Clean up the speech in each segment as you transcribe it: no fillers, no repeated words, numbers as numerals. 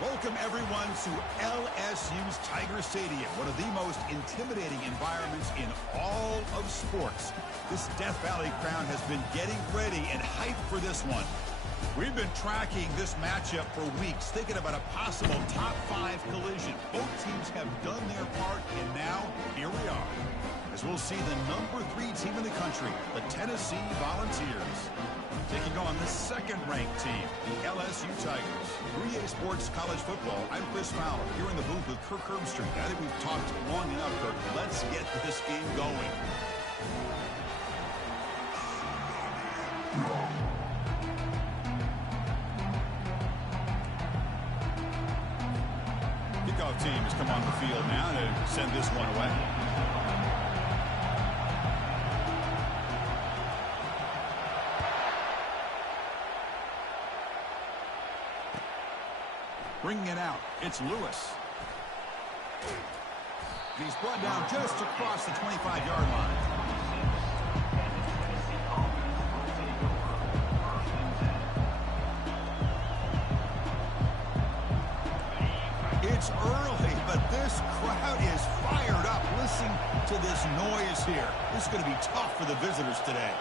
Welcome, everyone, to LSU's Tiger Stadium, one of the most intimidating environments in all of sports. This Death Valley crowd has been getting ready and hyped for this one. We've been tracking this matchup for weeks, thinking about a possible top 5 collision. Both teams have done their part, and now, here we are, as we'll see the number 3 team in the country, the Tennessee Volunteers, taking on the second-ranked team, the LSU Tigers. 3A Sports College Football, I'm Chris Fowler, here in the booth with Kirk Herbstreit. I think we've talked long enough, Kirk. Let's get this game going. Kickoff team has come on the field now to send this one away. Bringing it out, it's Lewis. And he's brought down just across the 25-yard line. It's early, but this crowd is fired up. Listen to this noise here. This is going to be tough for the visitors today.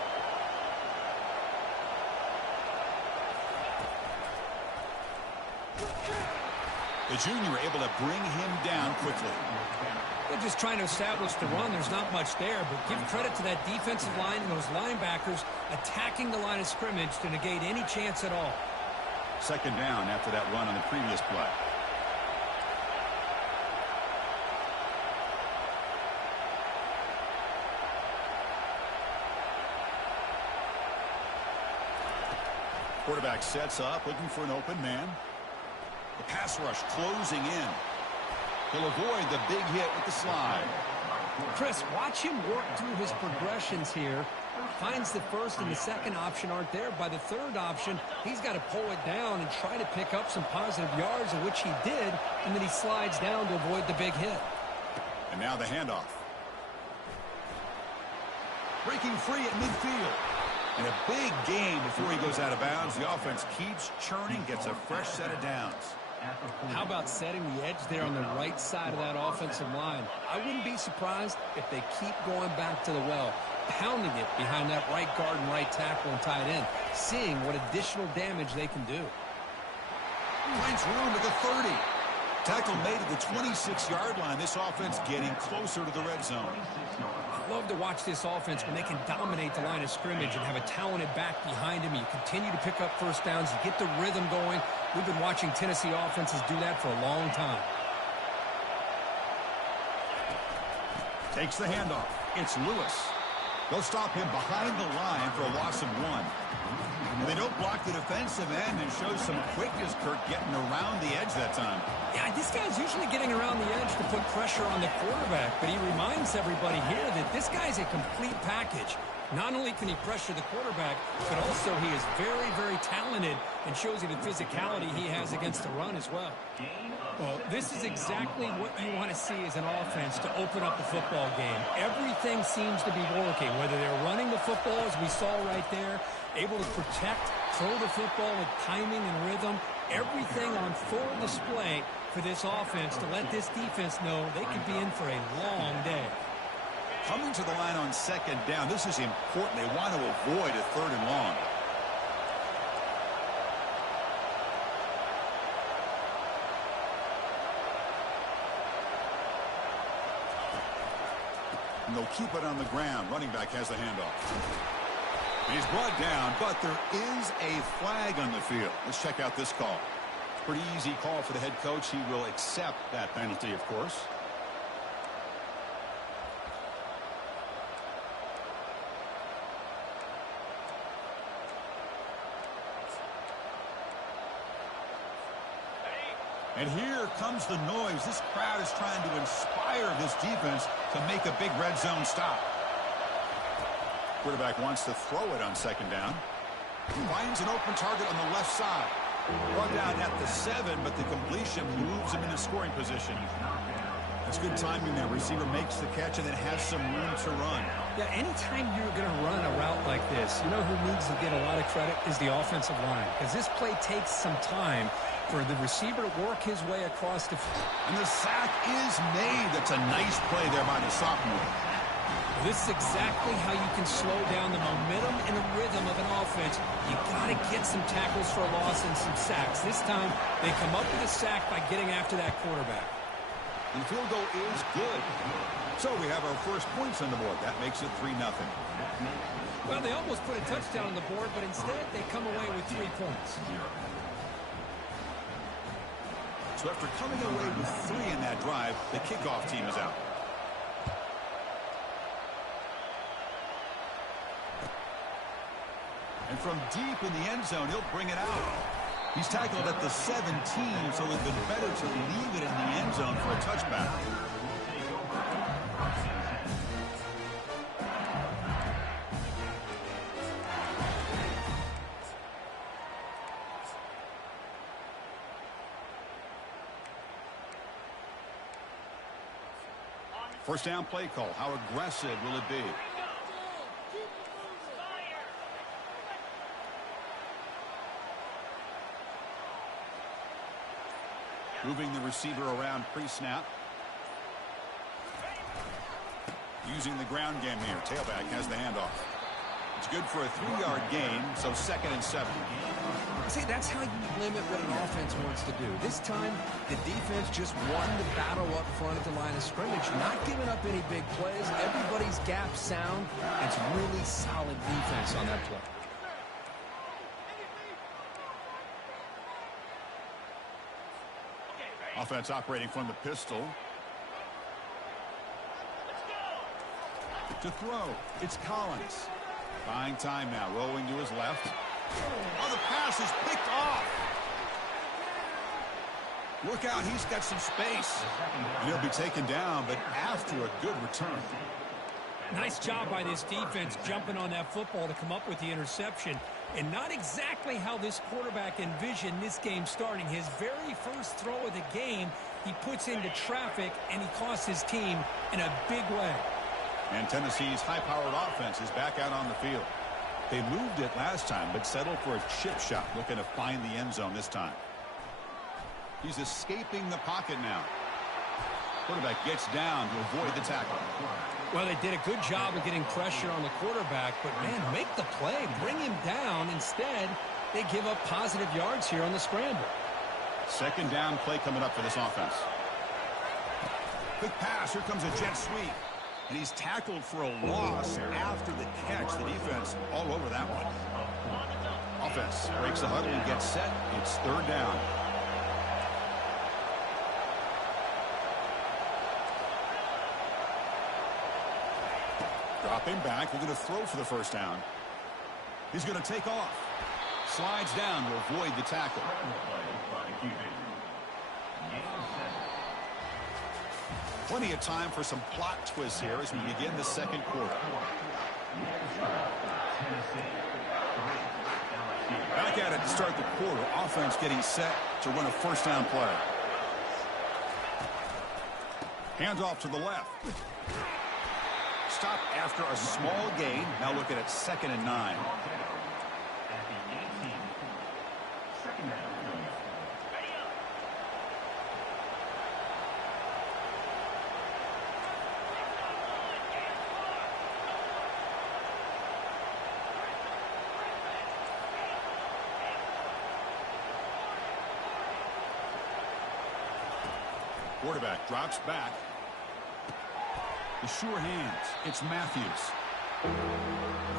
The junior able to bring him down quickly. They're just trying to establish the run. There's not much there, but give credit to that defensive line and those linebackers attacking the line of scrimmage to negate any chance at all. Second down after that run on the previous play. Quarterback sets up, looking for an open man. The pass rush closing in. He'll avoid the big hit with the slide. Chris, watch him work through his progressions here. Finds the first and the second option aren't there. By the third option, he's got to pull it down and try to pick up some positive yards, in which he did, and then he slides down to avoid the big hit. And now the handoff. Breaking free at midfield. And a big game before he goes out of bounds. The offense keeps churning, gets a fresh set of downs. How about setting the edge there on the right side of that offensive line? I wouldn't be surprised if they keep going back to the well, pounding it behind that right guard and right tackle and tight end, seeing what additional damage they can do. Finds room at the 30. Tackle made at the 26-yard line. This offense getting closer to the red zone. I love to watch this offense when they can dominate the line of scrimmage and have a talented back behind him. You continue to pick up first downs. You get the rhythm going. We've been watching Tennessee offenses do that for a long time. Takes the handoff. It's Lewis. They'll stop him behind the line for a loss of 1. And they don't block the defensive end and show some quickness, Kirk, getting around the edge that time. Yeah, this guy's usually getting around the edge to put pressure on the quarterback, but he reminds everybody here that this guy's a complete package. Not only can he pressure the quarterback, but also he is very, very talented and shows you the physicality he has against the run as well. Well, this is exactly what you want to see as an offense to open up a football game. Everything seems to be working, whether they're running the football, as we saw right there, able to protect, throw the football with timing and rhythm, everything on full display for this offense to let this defense know they could be in for a long day. Coming to the line on second down, this is important. They want to avoid a third and long. And they'll keep it on the ground. Running back has the handoff. And he's brought down, but there is a flag on the field. Let's check out this call. Pretty easy call for the head coach. He will accept that penalty, of course. And here comes the noise. This crowd is trying to inspire this defense to make a big red zone stop. Quarterback wants to throw it on second down. Finds an open target on the left side. Brought down at the 7, but the completion moves him into scoring position. It's good timing there. Receiver makes the catch and then has some room to run. Yeah, anytime you're going to run a route like this, you know who needs to get a lot of credit is the offensive line. Because this play takes some time for the receiver to work his way across the field. And the sack is made. That's a nice play there by the sophomore. This is exactly how you can slow down the momentum and the rhythm of an offense. You got to get some tackles for a loss and some sacks. This time, they come up with a sack by getting after that quarterback. And the field goal is good. So we have our first points on the board. That makes it 3-0. Well, they almost put a touchdown on the board, but instead they come away with 3 points. So after coming away with 3 in that drive, the kickoff team is out. And from deep in the end zone, he'll bring it out. He's tackled at the 17, so it would have been better to leave it in the end zone for a touchback. First down play call. How aggressive will it be? Moving the receiver around pre-snap. Using the ground game here. Tailback has the handoff. It's good for a 3-yard gain, so 2nd and 7. See, that's how you limit what an offense wants to do. This time, the defense just won the battle up front at the line of scrimmage, not giving up any big plays. Everybody's gap sound. It's really solid defense on that play. Offense operating from the pistol. To throw, it's Collins. Buying time now, rolling to his left. Oh, the pass is picked off. Look out, he's got some space. And he'll be taken down, but after a good return. Nice job by this defense jumping on that football to come up with the interception. And not exactly how this quarterback envisioned this game starting. His very first throw of the game, he puts into traffic, and he costs his team in a big way. And Tennessee's high-powered offense is back out on the field. They moved it last time, but settled for a chip shot, looking to find the end zone this time. He's escaping the pocket now. Quarterback gets down to avoid the tackle. Well, they did a good job of getting pressure on the quarterback, but, man, make the play. Bring him down. Instead, they give up positive yards here on the scramble. 2nd down play coming up for this offense. Quick pass. Here comes a jet sweep. And he's tackled for a loss after the catch. The defense all over that one. Offense breaks the huddle and gets set. It's 3rd down. Dropping back, looking to throw for the first down. He's going to take off. Slides down to avoid the tackle. Plenty of time for some plot twists here as we begin the 2nd quarter. Back at it to start the quarter. Offense getting set to run a first down play. Hands off to the left. Stop after a small gain. Now looking at 2nd and 9. Quarterback drops back. The sure hands. It's Matthews.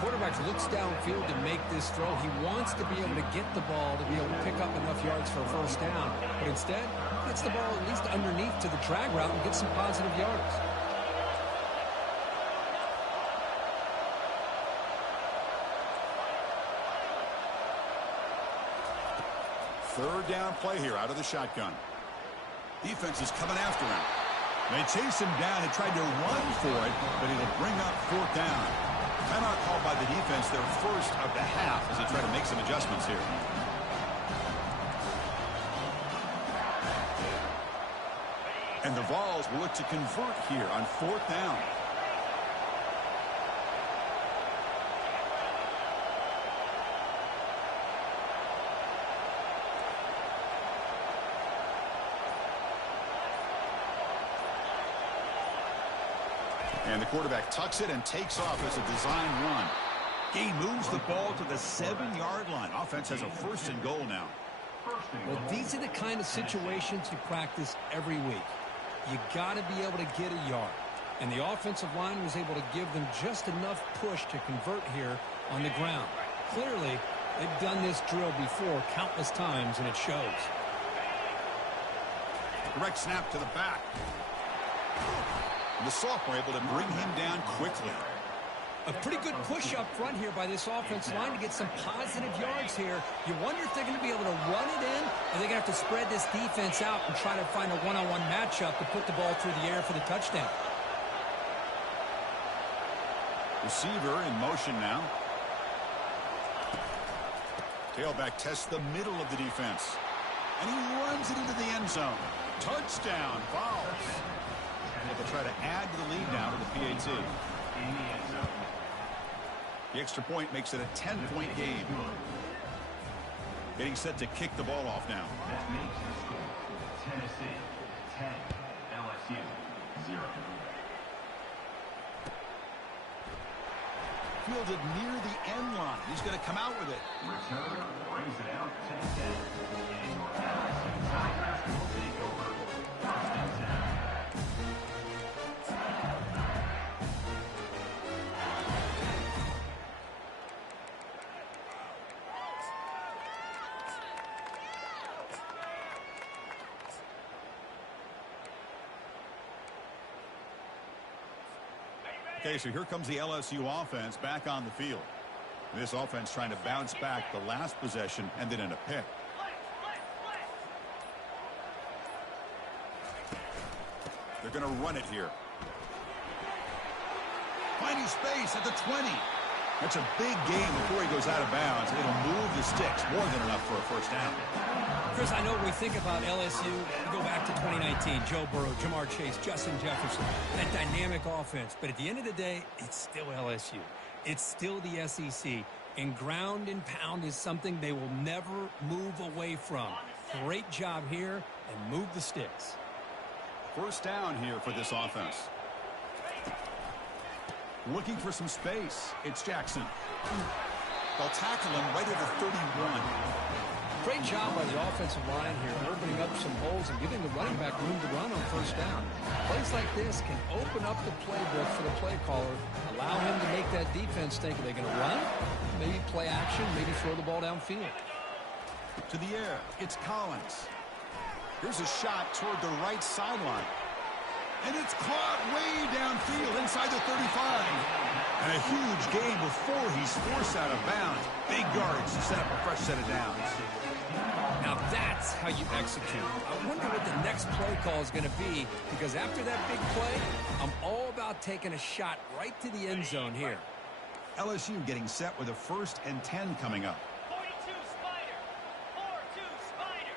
Quarterback looks downfield to make this throw. He wants to be able to get the ball to be able to pick up enough yards for a first down. But instead, gets the ball at least underneath to the drag route and gets some positive yards. Third down play here out of the shotgun. Defense is coming after him. They chase him down and tried to run for it, but it'll bring up 4th down. Timeout called by the defense, their first of the half, as they try to make some adjustments here. And the Vols will look to convert here on 4th down. And the quarterback tucks it and takes off as a design run. He moves the ball to the 7-yard line. Offense has a 1st and goal now. Well, these are the kind of situations you practice every week. You got to be able to get a yard. And the offensive line was able to give them just enough push to convert here on the ground. Clearly, they've done this drill before countless times, and it shows. Direct snap to the back. The sophomore able to bring him down quickly. A pretty good push up front here by this offensive line to get some positive yards here. You wonder if they're going to be able to run it in, or they're going to have to spread this defense out and try to find a one-on-one matchup to put the ball through the air for the touchdown. Receiver in motion now. Tailback tests the middle of the defense. And he runs it into the end zone. Touchdown, Vols. They'll try to add to the lead now to the PAT. The extra point makes it a 10-point game. Getting set to kick the ball off now. That makes the score Tennessee 10, LSU 0. Fielded near the end line. He's going to come out with it. Return brings it out 10-10. And your LSU Tigers will take over 1st and 10. Okay, so here comes the LSU offense back on the field. This offense trying to bounce back the last possession and then in a pick. They're going to run it here. Finding space at the 20. That's a big game before he goes out of bounds. It'll move the sticks more than enough for a 1st down. Chris, I know when we think about LSU, we go back to 2019, Joe Burrow, Jamar Chase, Justin Jefferson, that dynamic offense. But at the end of the day, it's still LSU. It's still the SEC. And ground and pound is something they will never move away from. Great job here, and move the sticks. 1st down here for this offense. Looking for some space. It's Jackson. They'll tackle him right at the 31. Great job by the offensive line here, opening up some holes and giving the running back room to run on 1st down. Plays like this can open up the playbook for the play caller, allow him to make that defense think, are they going to run? Maybe play action, maybe throw the ball downfield. To the air, it's Collins. Here's a shot toward the right sideline. And it's caught way downfield inside the 35. And a huge gain before he's forced out of bounds. Big yards to set up a fresh set of downs. Now that's how you execute. I wonder what the next play call is going to be, because after that big play, I'm all about taking a shot right to the end zone here. LSU getting set with a 1st and 10 coming up. 42 Spider. 4-2 Spider.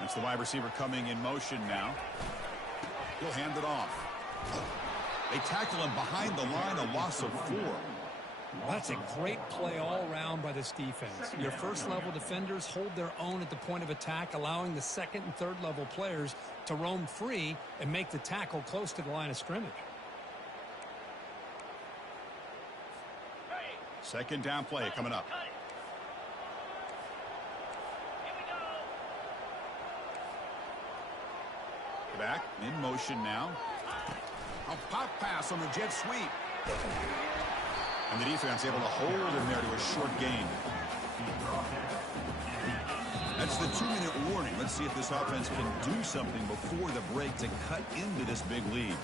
That's the wide receiver coming in motion now. He'll hand it off. They tackle him behind the line, a loss of 4. That's a great play all around by this defense. Your 1st-level defenders hold their own at the point of attack, allowing the 2nd and 3rd-level players to roam free and make the tackle close to the line of scrimmage. 2nd down play coming up. Back in motion now. A pop pass on the jet sweep. And the defense able to hold him there to a short gain. That's the 2-minute warning. Let's see if this offense can do something before the break to cut into this big lead.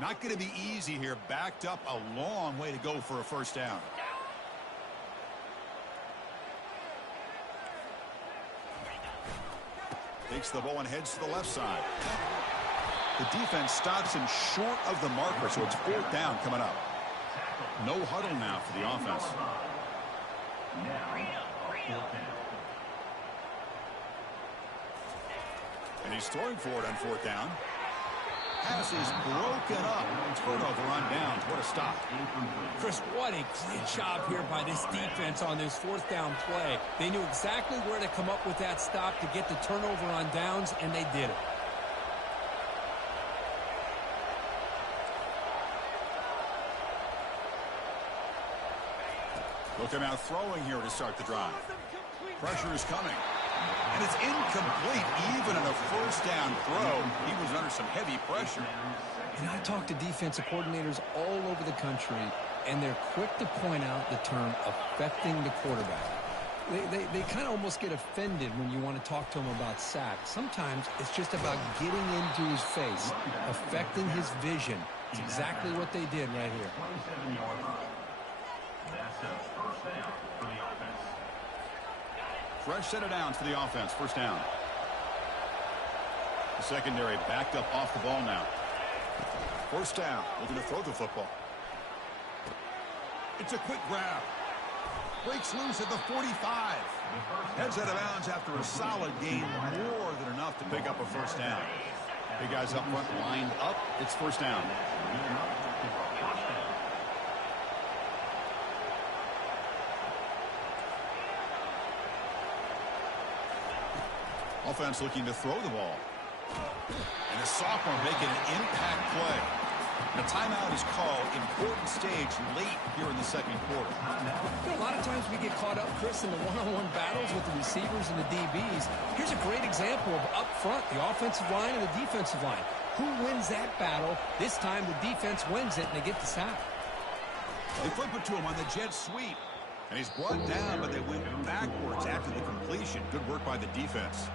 Not going to be easy here. Backed up a long way to go for a 1st down. Takes the ball and heads to the left side. The defense stops him short of the marker, so it's 4th down coming up. No huddle now for the offense. And he's throwing for it on 4th down. Pass is broken up. Turnover on downs. What a stop. Chris, what a great job here by this defense on this 4th down play. They knew exactly where to come up with that stop to get the turnover on downs, and they did it. Look at now throwing here to start the drive. Pressure is coming. And it's incomplete. Even in a 1st down throw, he was under some heavy pressure. And I talk to defensive coordinators all over the country, and they're quick to point out the term affecting the quarterback. They kind of almost get offended when you want to talk to them about sacks. Sometimes it's just about getting into his face, affecting his vision. It's exactly what they did right here. That's a 1st down for the offense. Fresh set of downs for the offense. 1st down. The secondary backed up off the ball now. 1st down. Looking to throw the football. It's a quick grab. Breaks loose at the 45. Heads out of bounds after a solid gain. More than enough to pick up a 1st down. Big guys up front lined up. It's 1st down. Offense looking to throw the ball. And the sophomore making an impact play. The timeout is called. Important stage late here in the 2nd quarter. You know, a lot of times we get caught up, Chris, in the one-on-one battles with the receivers and the DBs. Here's a great example of up front, the offensive line and the defensive line. Who wins that battle? This time the defense wins it, and they get the sack. They flip it to him on the jet sweep. And he's brought down, but they went backwards after the completion. Good work by the defense.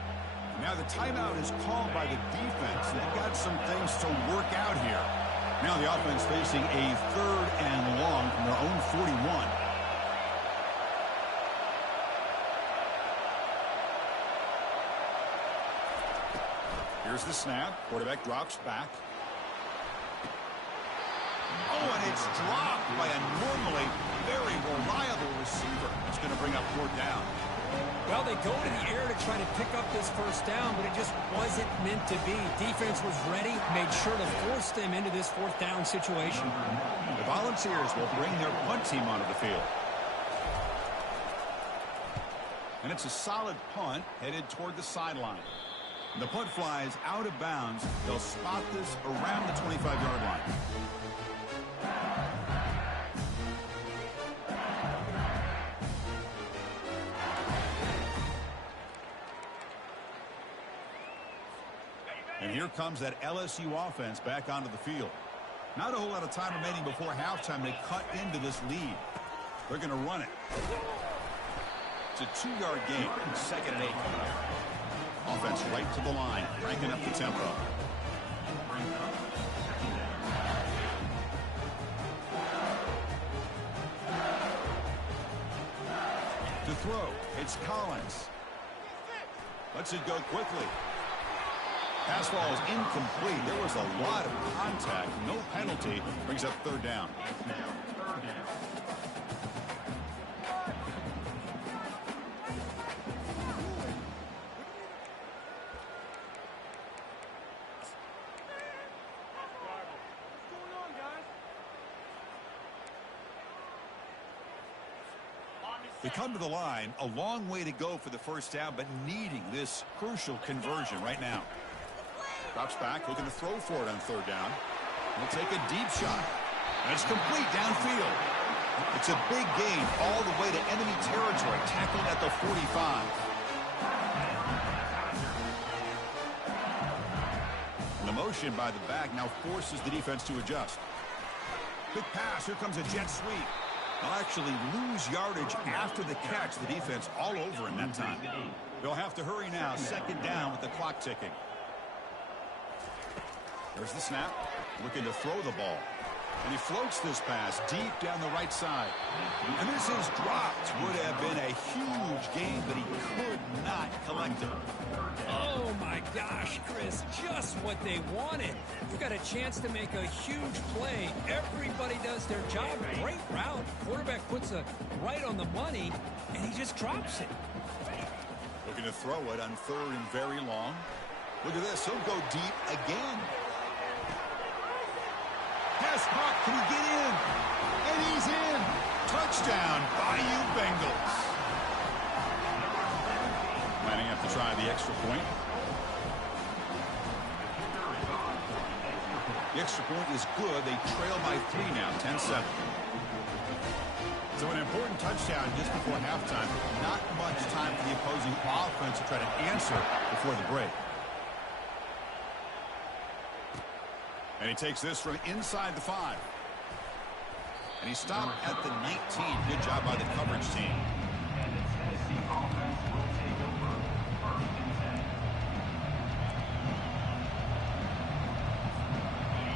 Now the timeout is called by the defense. They've got some things to work out here. Now the offense facing a 3rd and long from their own 41. Here's the snap. Quarterback drops back. Oh, and it's dropped by a normally very reliable receiver. It's going to bring up 4th down. Well, they go to the air to try to pick up this 1st down, but it just wasn't meant to be. Defense was ready, made sure to force them into this 4th down situation. The Volunteers will bring their punt team onto the field. And it's a solid punt headed toward the sideline. The punt flies out of bounds. They'll spot this around the 25-yard line. And here comes that LSU offense back onto the field. Not a whole lot of time remaining before halftime. They cut into this lead. They're going to run it. It's a 2-yard gain. 2nd and 8 coming up. Offense right to the line, cranking up the tempo. To throw, it's Collins. Lets it go quickly. Pass ball is incomplete. There was a lot of contact. No penalty. Brings up 3rd down. They come to the line. A long way to go for the 1st down, but needing this crucial conversion right now. Drops back, looking to throw for it on 3rd down. He'll take a deep shot. And it's complete downfield. It's a big gain all the way to enemy territory, tackled at the 45. And the motion by the back now forces the defense to adjust. Big pass. Here comes a jet sweep. They'll actually lose yardage after the catch. The defense all over in that time. They'll have to hurry now. 2nd down with the clock ticking. There's the snap. Looking to throw the ball. And he floats this pass deep down the right side. And this is dropped. Would have been a huge gain, but he could not collect it. Oh, my gosh, Chris, just what they wanted. You've got a chance to make a huge play. Everybody does their job. Great route. Quarterback puts it right on the money, and he just drops it. Looking to throw it on 3rd and very long. Look at this. He'll go deep again. Pass caught. Can he get in? And he's in. Touchdown, Bayou Bengals. Lining up to try the extra point. The extra point is good. They trail by 3 now, 10-7. So an important touchdown just before halftime. Not much time for the opposing offense to try to answer before the break. And he takes this from inside the 5. And he stopped at the 19. Good job by the coverage team.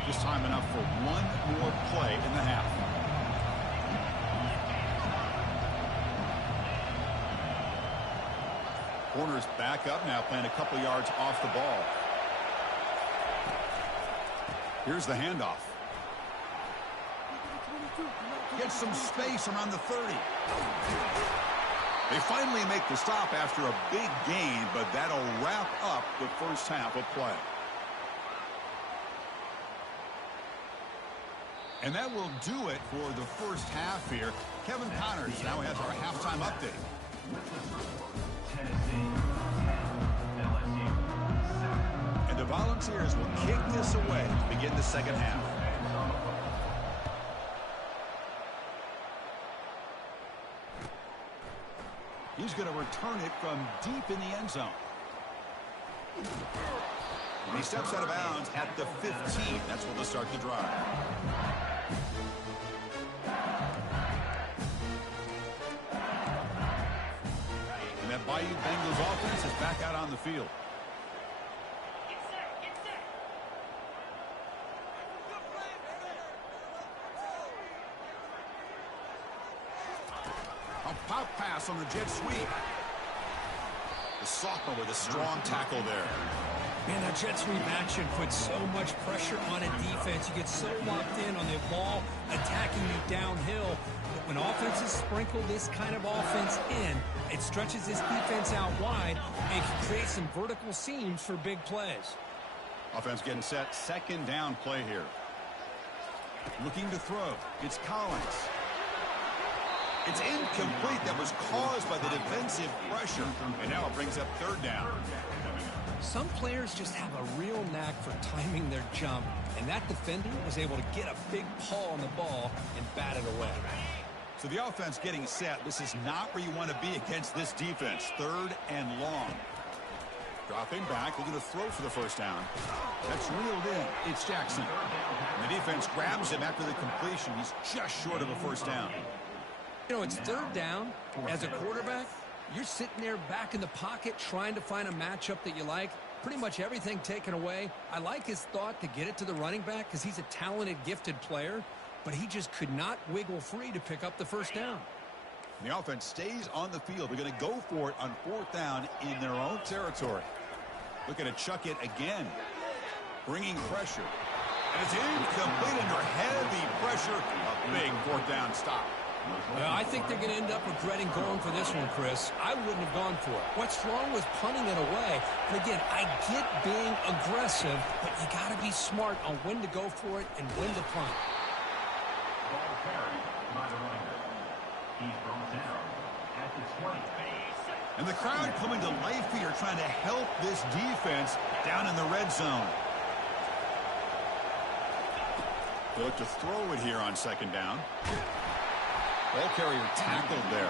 Just time enough for one more play in the half. Corners back up now, playing a couple yards off the ball. Here's the handoff. Gets some space around the 30. They finally make the stop after a big gain, but that'll wrap up the first half of play. And that will do it for the first half here. Kevin Connors now has our halftime update. And the Volunteers will kick this away to begin the second half. He's going to return it from deep in the end zone. And he steps out of bounds at the 15. That's where they'll start the drive. And that Bayou Bengals offense is back out on the field. A pop pass on the jet sweep. The sophomore with a strong tackle there. Man, that jet sweep action puts so much pressure on a defense. You get so locked in on the ball attacking you downhill. But when offenses sprinkle this kind of offense in, it stretches this defense out wide and can create some vertical seams for big plays. Offense getting set. Second down play here. Looking to throw. It's Collins. It's incomplete. That was caused by the defensive pressure. And now it brings up third down. Some players just have a real knack for timing their jump, and that defender was able to get a big paw on the ball and bat it away. So the offense getting set. This is not where you want to be against this defense. Third and long. Dropping back, looking to throw for the first down. That's reeled in. It's Jackson. And the defense grabs him after the completion. He's just short of a first down. You know, it's third down. As a quarterback, you're sitting there back in the pocket trying to find a matchup that you like. Pretty much everything taken away. I like his thought to get it to the running back because he's a talented, gifted player, but he just could not wiggle free to pick up the first down. The offense stays on the field. They're going to go for it on fourth down in their own territory. Looking to chuck it again. Bringing pressure. And it's incomplete under heavy pressure. A big fourth down stop. Well, I think they're going to end up regretting going for this one, Chris. I wouldn't have gone for it. What's wrong with punting it away? And again, I get being aggressive, but you got to be smart on when to go for it and when to punt. Ball carried by the running back. He's brought down at the 20. And the crowd coming to life here trying to help this defense down in the red zone. They look to throw it here on second down. Ball carrier tackled there.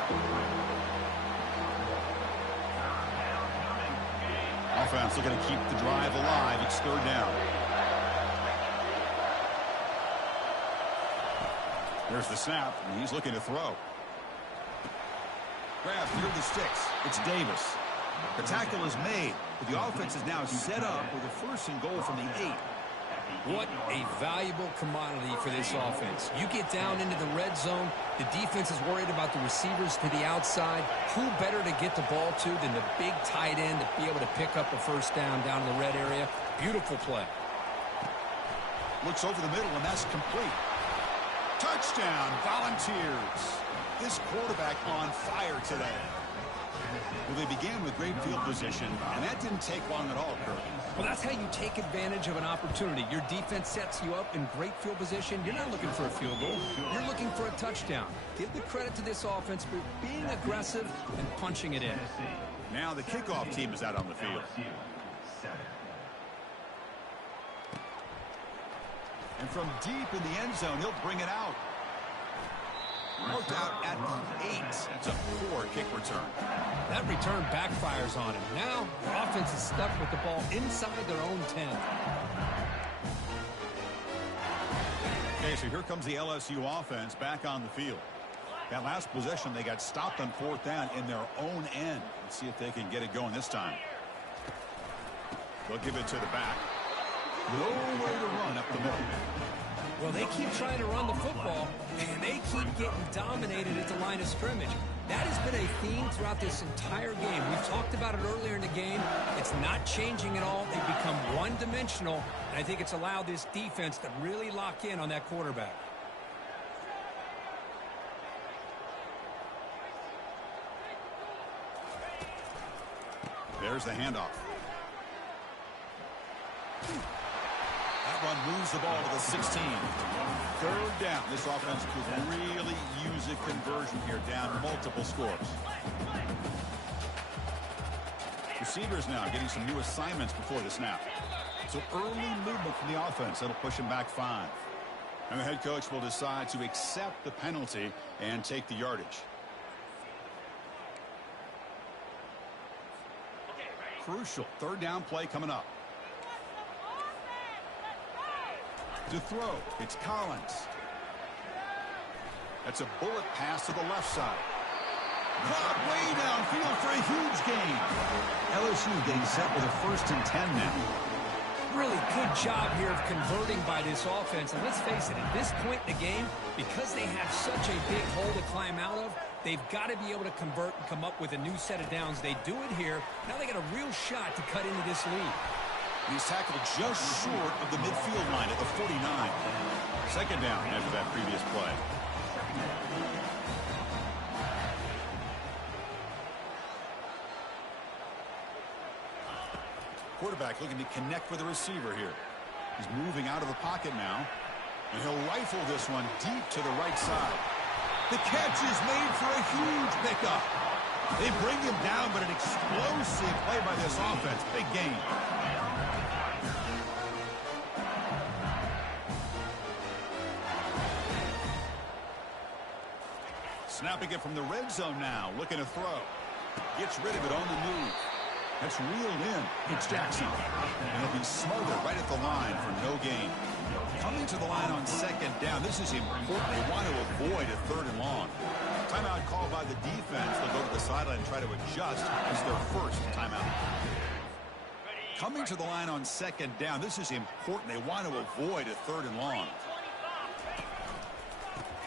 Offense looking to keep the drive alive. It's third down. There's the snap, and he's looking to throw. Grab near the sticks. It's Davis. The tackle is made, but the offense is now set up with a first and goal from the 8. What a valuable commodity for this offense. You get down into the red zone, the defense is worried about the receivers to the outside. Who better to get the ball to than the big tight end to be able to pick up a first down in the red area? Beautiful play. Looks over the middle, and that's complete. Touchdown, Volunteers. This quarterback on fire today. Well, they began with great field position, and that didn't take long at all, Kirk. Well, that's how you take advantage of an opportunity. Your defense sets you up in great field position. You're not looking for a field goal. You're looking for a touchdown. Give the credit to this offense for being aggressive and punching it in. Now the kickoff team is out on the field. And from deep in the end zone, he'll bring it out. Worked out at the 8. That's a poor kick return. That return backfires on him. Now, their offense is stuck with the ball inside their own 10. Okay, so here comes the LSU offense back on the field. That last possession, they got stopped on 4th down in their own end. Let's see if they can get it going this time. They'll give it to the back. Nowhere to run up the middle. Well, they keep trying to run the football, and they keep getting dominated at the line of scrimmage. That has been a theme throughout this entire game. We've talked about it earlier in the game. It's not changing at all. They've become one-dimensional, and I think it's allowed this defense to really lock in on that quarterback. There's the handoff. That run moves the ball to the 16. 3rd down. This offense could really use a conversion here, down multiple scores. Receivers now getting some new assignments before the snap. So early movement from the offense. That'll push him back 5. And the head coach will decide to accept the penalty and take the yardage. Crucial 3rd down play coming up. To throw, it's Collins. That's a bullet pass to the left side. Caught way downfield for a huge gain. LSU getting set with a 1st and 10 now. Really good job here of converting by this offense. And let's face it, at this point in the game, because they have such a big hole to climb out of, they've got to be able to convert and come up with a new set of downs. They do it here. Now they got a real shot to cut into this lead. He's tackled just short of the midfield line at the 49. 2nd down after that previous play. Quarterback looking to connect with the receiver here. He's moving out of the pocket now. And he'll rifle this one deep to the right side. The catch is made for a huge pickup. They bring him down, but an explosive play by this offense. Big gain. Snapping it from the red zone now. Looking to throw. Gets rid of it on the move. That's reeled in. It's Jackson. And he'll be smothered right at the line for no gain. Coming to the line on 2nd down. This is important. They want to avoid a 3rd and long. Timeout called by the defense. They'll go to the sideline and try to adjust as their 1st timeout. Coming to the line on 2nd down. This is important. They want to avoid a 3rd and long.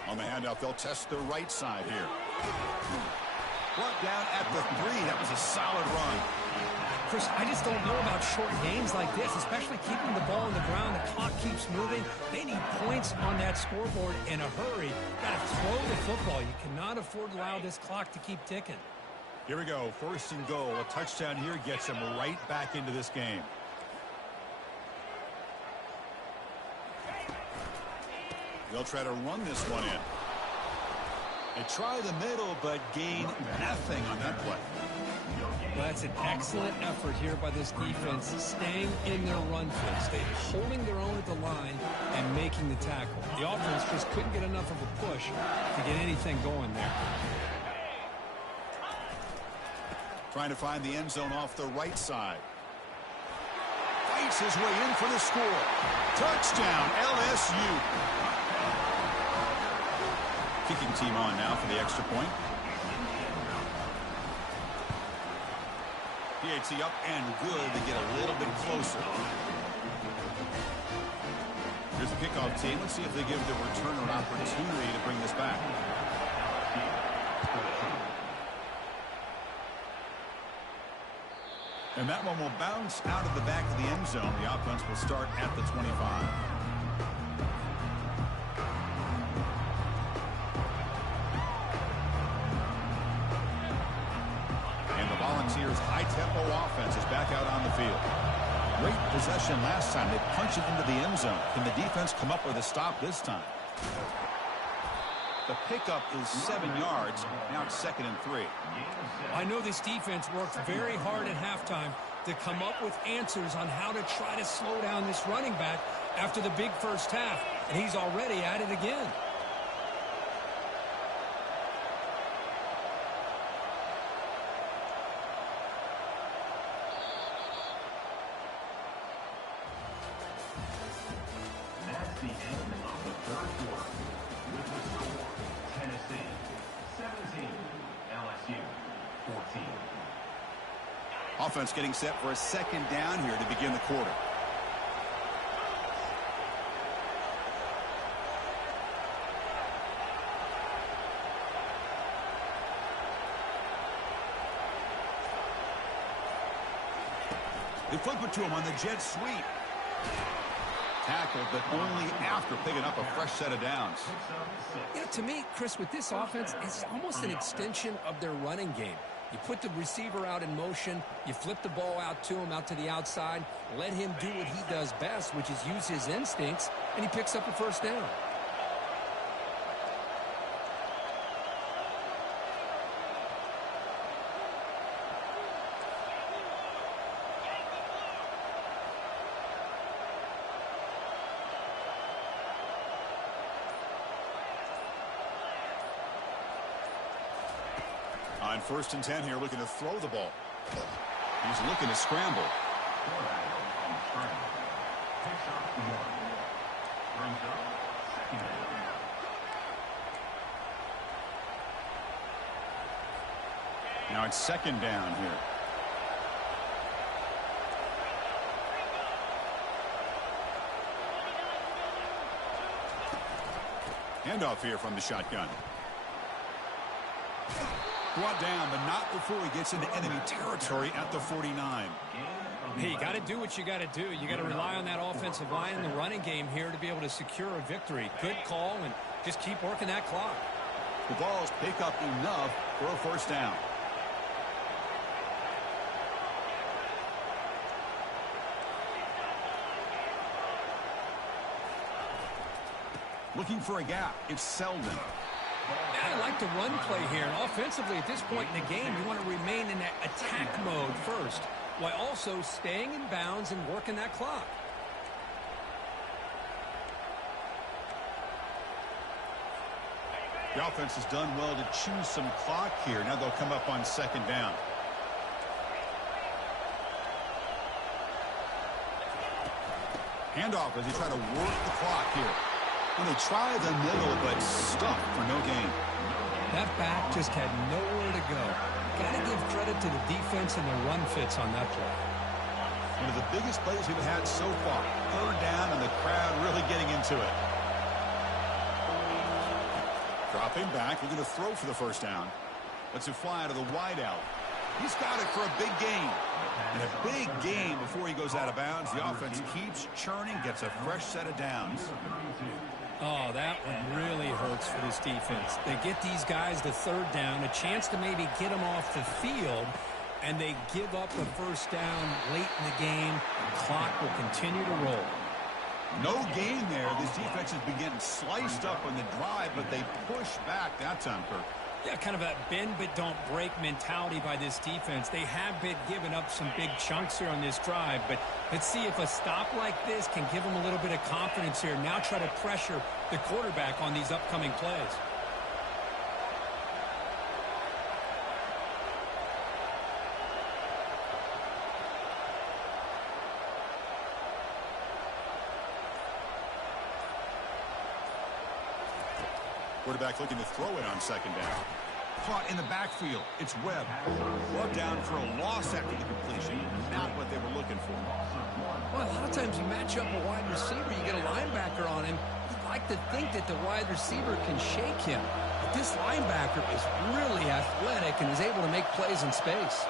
On the handoff, they'll test the right side here. Brought down at the 3. That was a solid run. Chris, I just don't know about short games like this, especially keeping the ball on the ground. The clock keeps moving. They need points on that scoreboard in a hurry. Got to throw the football. You cannot afford to allow this clock to keep ticking. Here we go. 1st and goal. A touchdown here gets them right back into this game. They'll try to run this one in. They try the middle, but gain nothing on that play. Well, that's an excellent effort here by this defense, staying in their run fix. They're holding their own at the line and making the tackle. The offense just couldn't get enough of a push to get anything going there. Trying to find the end zone off the right side. Fights his way in for the score. Touchdown, LSU. Kicking team on now for the extra point. PAT up and good to get a little bit closer. Here's the kickoff team. Let's see if they give the returner an opportunity to bring this back. And that one will bounce out of the back of the end zone. The offense will start at the 25. And the Volunteers' high-tempo offense is back out on the field. Great possession last time. They punch it into the end zone. Can the defense come up with a stop this time? The pickup is 7 yards. Now it's 2nd and 3. I know this defense worked very hard at halftime to come up with answers on how to try to slow down this running back after the big first half. And he's already at it again. That's the end of the third quarter. With the score, Tennessee 17, LSU 14. Offense getting set for a 2nd down here to begin the quarter. They flip it to him on the jet sweep. Tackled, but only after picking up a fresh set of downs. You know, to me, Chris, with this offense, it's almost an extension of their running game. You put the receiver out in motion, you flip the ball out to him, out to the outside, let him do what he does best, which is use his instincts, and he picks up a first down. On 1st and 10 here, looking to throw the ball. He's looking to scramble. Now it's 2nd down here. Handoff here from the shotgun. Brought down, but not before he gets into enemy territory at the 49. Hey, you got to do what you got to do. You got to rely on that offensive line in the running game here to be able to secure a victory. Good call, and just keep working that clock. The balls pick up enough for a first down. Looking for a gap. It's Selden. I like the run play here, and offensively at this point in the game, you want to remain in that attack mode first, while also staying in bounds and working that clock. The offense has done well to choose some clock here. Now they'll come up on 2nd down. Handoff as he try to work the clock here. And they try the middle, but stuck for no gain. That back just had nowhere to go. Got to give credit to the defense and the run fits on that play. One of the biggest plays we've had so far. 3rd down, and the crowd really getting into it. Dropping back, looking to throw for the first down. Lets it fly out of the wideout. He's got it for a big gain. And a big gain before he goes out of bounds. The offense keeps churning, gets a fresh set of downs. Oh, that one really hurts for this defense. They get these guys to 3rd down, a chance to maybe get them off the field, and they give up a first down late in the game. The clock will continue to roll. No gain there. This defense has been getting sliced up on the drive, but they push back that time, Kirk. Yeah, kind of a bend but don't break mentality by this defense. They have been giving up some big chunks here on this drive, but let's see if a stop like this can give them a little bit of confidence here. Now try to pressure the quarterback on these upcoming plays. Quarterback looking to throw it on 2nd down. Caught in the backfield. It's Webb. Brought down for a loss after the completion. Not what they were looking for. Well, a lot of times you match up a wide receiver, you get a linebacker on him. You'd like to think that the wide receiver can shake him. But this linebacker is really athletic and is able to make plays in space.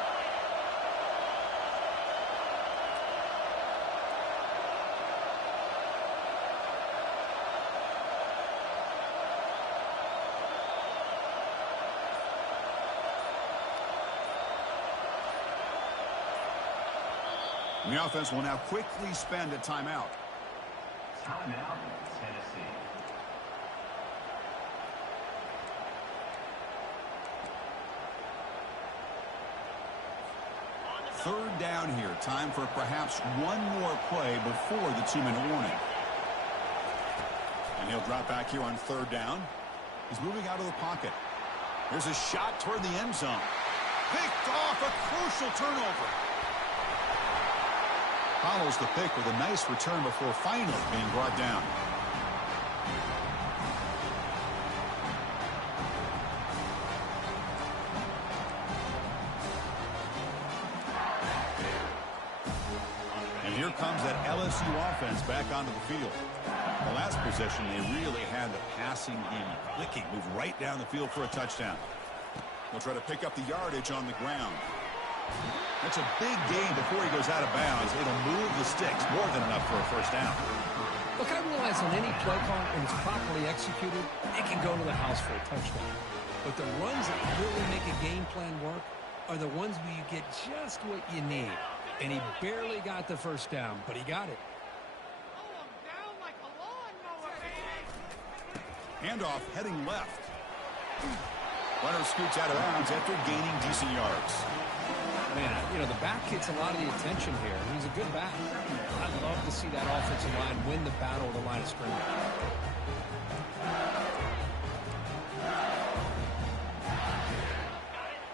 The offense will now quickly spend a timeout. Timeout, Tennessee. Third down here. Time for perhaps one more play before the 2-minute warning. And he'll drop back here on third down. He's moving out of the pocket. There's a shot toward the end zone. Picked off, a crucial turnover. Follows the pick with a nice return before finally being brought down. And here comes that LSU offense back onto the field. The last possession, they really had the passing game clicking. Move right down the field for a touchdown. They'll try to pick up the yardage on the ground. That's a big gain before he goes out of bounds. It'll move the sticks more than enough for a first down. Look, I realize on any play call, when it's properly executed, it can go to the house for a touchdown. But the runs that really make a game plan work are the ones where you get just what you need. And he barely got the first down, but he got it. Handoff heading left. Runner scoots out of bounds after gaining decent yards. Man, you know, the back gets a lot of the attention here. He's a good back. I'd love to see that offensive line win the battle of the line of scrimmage.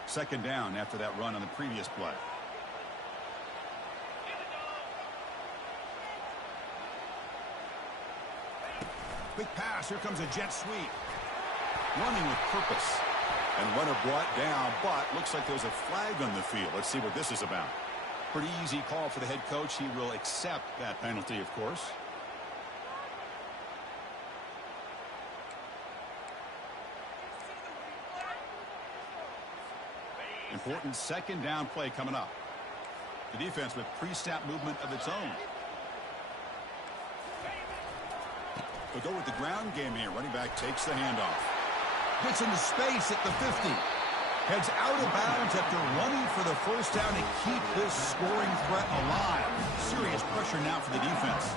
Second down after that run on the previous play. Quick pass. Here comes a jet sweep. Running with purpose. And runner brought down, but looks like there's a flag on the field. Let's see what this is about. Pretty easy call for the head coach. He will accept that penalty, of course. Important second down play coming up. The defense with pre-snap movement of its own. They'll go with the ground game here. Running back takes the handoff. Gets into space at the 50. Heads out of bounds after running for the first down to keep this scoring threat alive. Serious pressure now for the defense.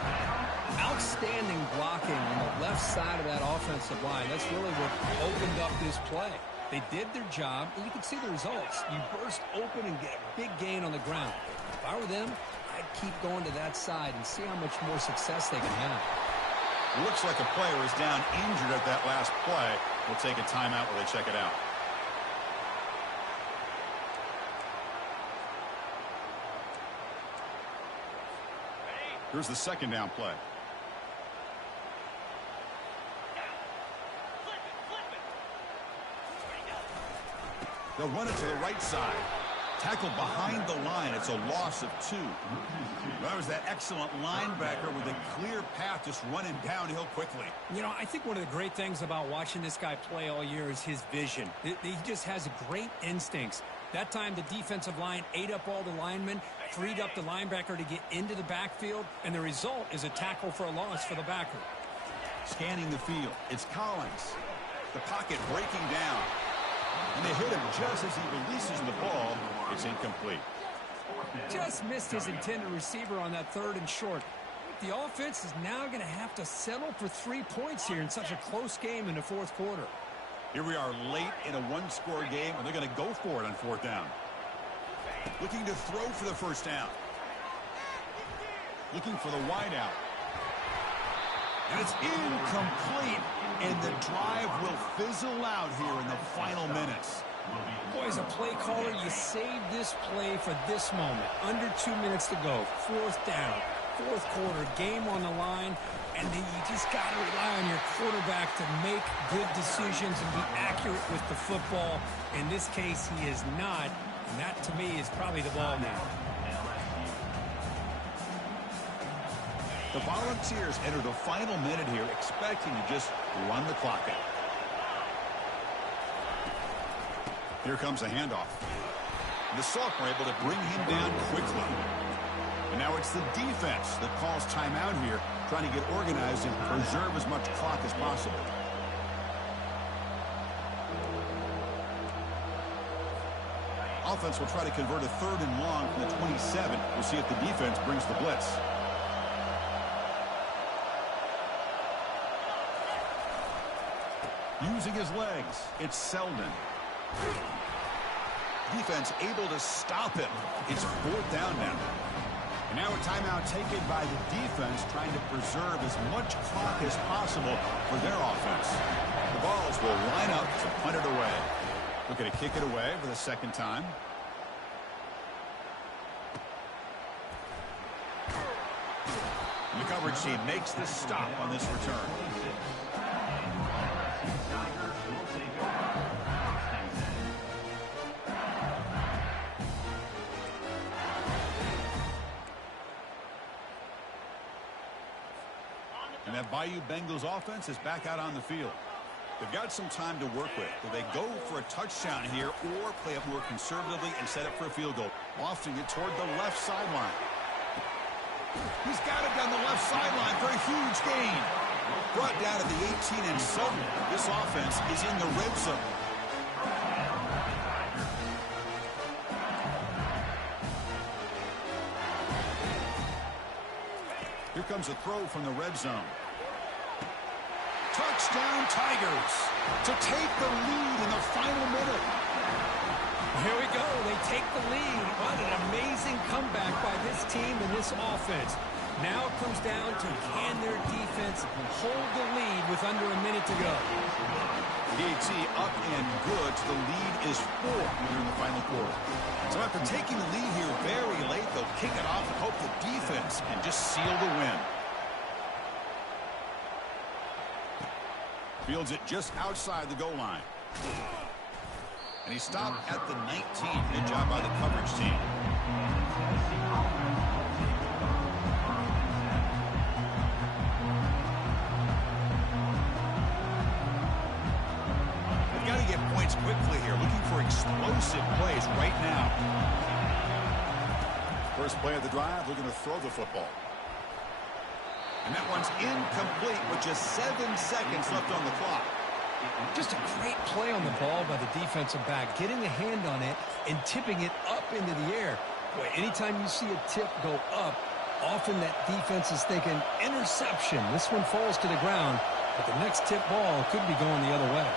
Outstanding blocking on the left side of that offensive line. That's really what opened up this play. They did their job, and you can see the results. You burst open and get a big gain on the ground. If I were them, I'd keep going to that side and see how much more success they can have. Looks like a player is down injured at that last play. We'll take a timeout while they check it out. Here's the second down play. They'll run it to the right side. Tackled behind the line. It's a loss of 2. That was that excellent linebacker with a clear path just running downhill quickly. You know, I think one of the great things about watching this guy play all year is his vision. He just has great instincts. That time the defensive line ate up all the linemen, freed up the linebacker to get into the backfield, and the result is a tackle for a loss for the backer. Scanning the field. It's Collins. The pocket breaking down. And they hit him just as he releases the ball. It's incomplete. Just missed his intended receiver on that 3rd and short. The offense is now going to have to settle for 3 points here in such a close game in the 4th quarter. Here we are late in a one-score game, and they're going to go for it on 4th down. Looking to throw for the first down. Looking for the wideout. And it's incomplete. And the drive will fizzle out here in the final minutes. Boy, as a play caller, you save this play for this moment. Under 2 minutes to go. 4th down. fourth quarter, game on the line, and then you just got to rely on your quarterback to make good decisions and be accurate with the football. In this case, he is not, and that to me is probably the ball now. The Volunteers enter the final minute here, expecting to just run the clock out. Here comes a handoff. The Salk were able to bring him down quickly. And now it's the defense that calls timeout here, trying to get organized and preserve as much clock as possible. Offense will try to convert a 3rd and long from the 27. We'll see if the defense brings the blitz. Using his legs, it's Selden. Defense able to stop him. It's 4th down now. And now a timeout taken by the defense, trying to preserve as much clock as possible for their offense. The Vols will line up to punt it away. Looking to kick it away for the 2nd time. And the coverage team makes the stop on this return. And that Bayou Bengals offense is back out on the field. They've got some time to work with. Do they go for a touchdown here or play up more conservatively and set up for a field goal? Lofting it toward the left sideline. He's got it down the left sideline for a huge gain. Brought down to the 18, and suddenly this offense is in the red zone. Here comes a throw from the red zone. Touchdown Tigers to take the lead in the final minute. Here we go. They take the lead. What an amazing comeback by this team and this offense. Now it comes down to can their defense hold the lead with under a minute to go. DT up and good. The lead is 4 here in the final quarter. So after taking the lead here very late, they'll kick it off and hope the defense can just seal the win. Fields it just outside the goal line. And he stopped at the 19. Good job by the coverage team. They've got to get points quickly here. Looking for explosive plays right now. First play of the drive, looking to throw the football. And that one's incomplete with just 7 seconds left on the clock. Just a great play on the ball by the defensive back, getting a hand on it and tipping it up into the air. Boy, anytime you see a tip go up, often that defense is thinking interception. This one falls to the ground, but the next tip ball could be going the other way.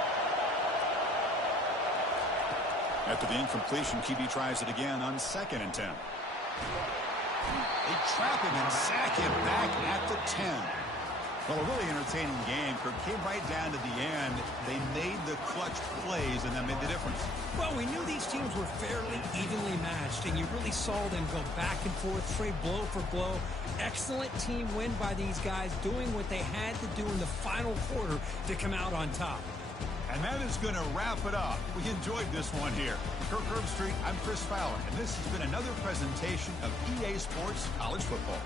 After the incompletion, QB tries it again on 2nd and 10. They trap him and sack him back at the 10. Well, a really entertaining game. Kirk came right down to the end. They made the clutch plays, and that made the difference. Well, we knew these teams were fairly evenly matched, and you really saw them go back and forth, trade blow for blow. Excellent team win by these guys, doing what they had to do in the final quarter to come out on top. And that is going to wrap it up. We enjoyed this one here. Kirk Herbstreit, I'm Chris Fowler, and this has been another presentation of EA Sports College Football.